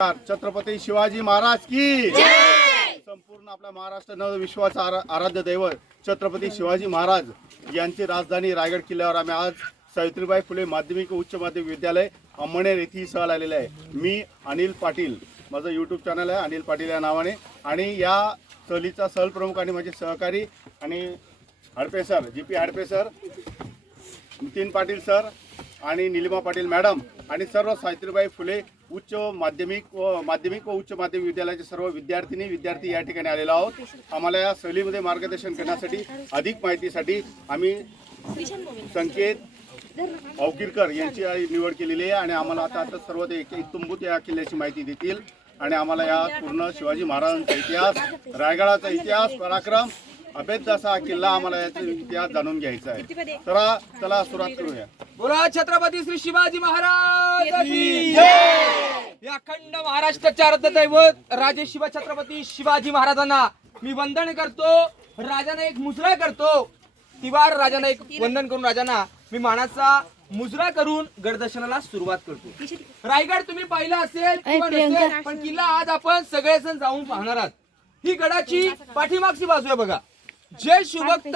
छत्रपती शिवाजी महाराज की संपूर्ण आपल्या महाराष्ट्र विश्वाचा आराध्य दैवत छत्रपती शिवाजी महाराज यांची राजधानी रायगड किल्ल्यावर आम्ही आज सावित्रीबाई फुले माध्यमिक व उच्च माध्यमिक विद्यालय अंमळनेर येथे सहल आलेले आहे। मी अनिल पाटील, माझं यूट्यूब चॅनल आहे अनिल पाटील या नावाने, आणि या सहलीचा सहल प्रमुख आणि माझे सहकारी आणि Hadpe sir, G P Hadpe sir, Nitin Patil sir आणि निलिमा पाटील मॅडम आणि सर्व सावित्रीबाई फुले उच्च माध्यमिक व उच्च माध्यमिक विद्यालयाचे सर्व विद्यार्थी या ठिकाणी आलेलो आहोत। आम्हाला या सहलीमध्ये मार्गदर्शन करण्यासाठी, अधिक माहितीसाठी आम्ही संकेत अवकिरकर यांची निवड केलेली आहे आणि आम्हाला आता सर्व ते इत्तुंभूत या किल्ल्याची माहिती देतील आणि आम्हाला या पूर्ण शिवाजी महाराजांचा इतिहास, रायगडाचा इतिहास, पराक्रम, अभेद्य असा किल्ला आम्हाला याचा इतिहास जाणून घ्यायचा आहे। तर चला सुरुवात करूया। बोला छत्रपती श्री शिवाजी महाराज की जय। या अखंड महाराष्ट्राचे आराध्य दैवत राजे शिवा छत्रपती शिवाजी महाराजांना मी वंदन करतो। राजांना एक मुजरा करतो, तिवार राजांना एक वंदन करून राजांना मी मानाचा मुजरा करून गडदर्शनाला सुरुवात करतो। रायगड तुम्ही पाहिला असेल किंवा नसेल, पण किल्ला आज आपण सगळेजण जाऊन पाहणार आहात। ही गडाची पाठीमागची बाजू आहे बघा। जे शुभक्त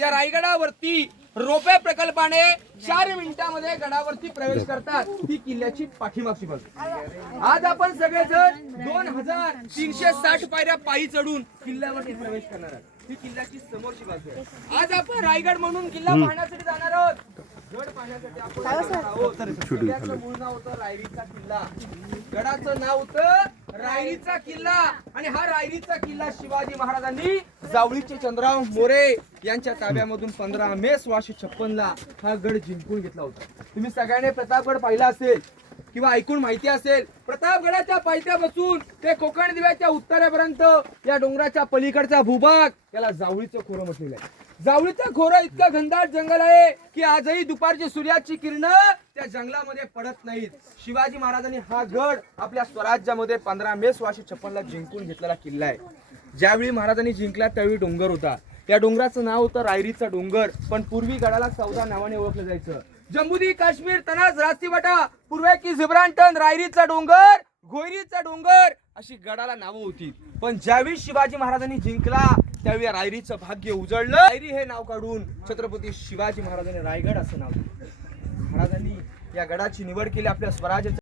या रायगडावरती रोपे प्रकल्पाने 4 मिनिटांमध्ये गडावरती प्रवेश करतात, ही किल्ल्याची पाठीमागची बाजू। आज आपण सगळेजण 2360 पायऱ्या पायी चढून किल्ल्यावरती प्रवेश करणार आहोत। ही किल्ल्याची समोरची बाजू आहे। आज आपण रायगड म्हणून किल्ला पाहण्यासाठी जाणार आहोत। गड पाहण्यासाठी आपण जाणार आहोत। किल्ल्याचं मूळ नाव होतं रायरीचा किल्ला, गडाचं नाव होतं रायरीचा किल्ला, आणि हा रायरीचा किल्ला शिवाजी महाराजांनी जावळीचे चंद्रराव मोरे यांच्या ताब्यामधून 15 मे 1656 ला हा गड जिंकून घेतला होता। तुम्ही सगळ्यांनी प्रतापगड पाहिला असेल किंवा ऐकून माहिती असेल। प्रतापगडाच्या पायथ्यापासून ते कोकण दिव्याच्या उत्तरेपर्यंत या डोंगराच्या पलीकडचा भूभाग याला जावळीचं खोरं म्हटलेलं आहे। जावळीचं खोरं इतकं घनदाट जंगल आहे की आजही दुपारची सूर्याची किरणं त्या जंगलामध्ये पडत नाहीत। शिवाजी महाराजांनी हा गड आपल्या स्वराज्यामध्ये 15 मे 1656 ला जिंकून घेतलेला किल्ला आहे। ज्यावेळी महाराजांनी जिंकला त्यावेळी डोंगर होता, त्या डोंगराचं नाव होतं रायरीचा डोंगर, पण पूर्वी गडाला 14 नावाने ओळखलं जायचं। जम्बुदी, काश्मीर, तनाज, रास्तीवाटा, पूर्वेकी जिब्राल्टर, रायरीचा डोंगर, घोयरीचा डोंगर अशी गडाला नावं होती। पण ज्यावेळी शिवाजी महाराजांनी जिंकला त्यावेळी रायरीचं भाग्य उजळलं। रायरी हे नाव काढून छत्रपती शिवाजी महाराजांनी रायगड असं नाव दिलं। महाराजांनी या गडाची निवड केली आपल्या स्वराज्याच्या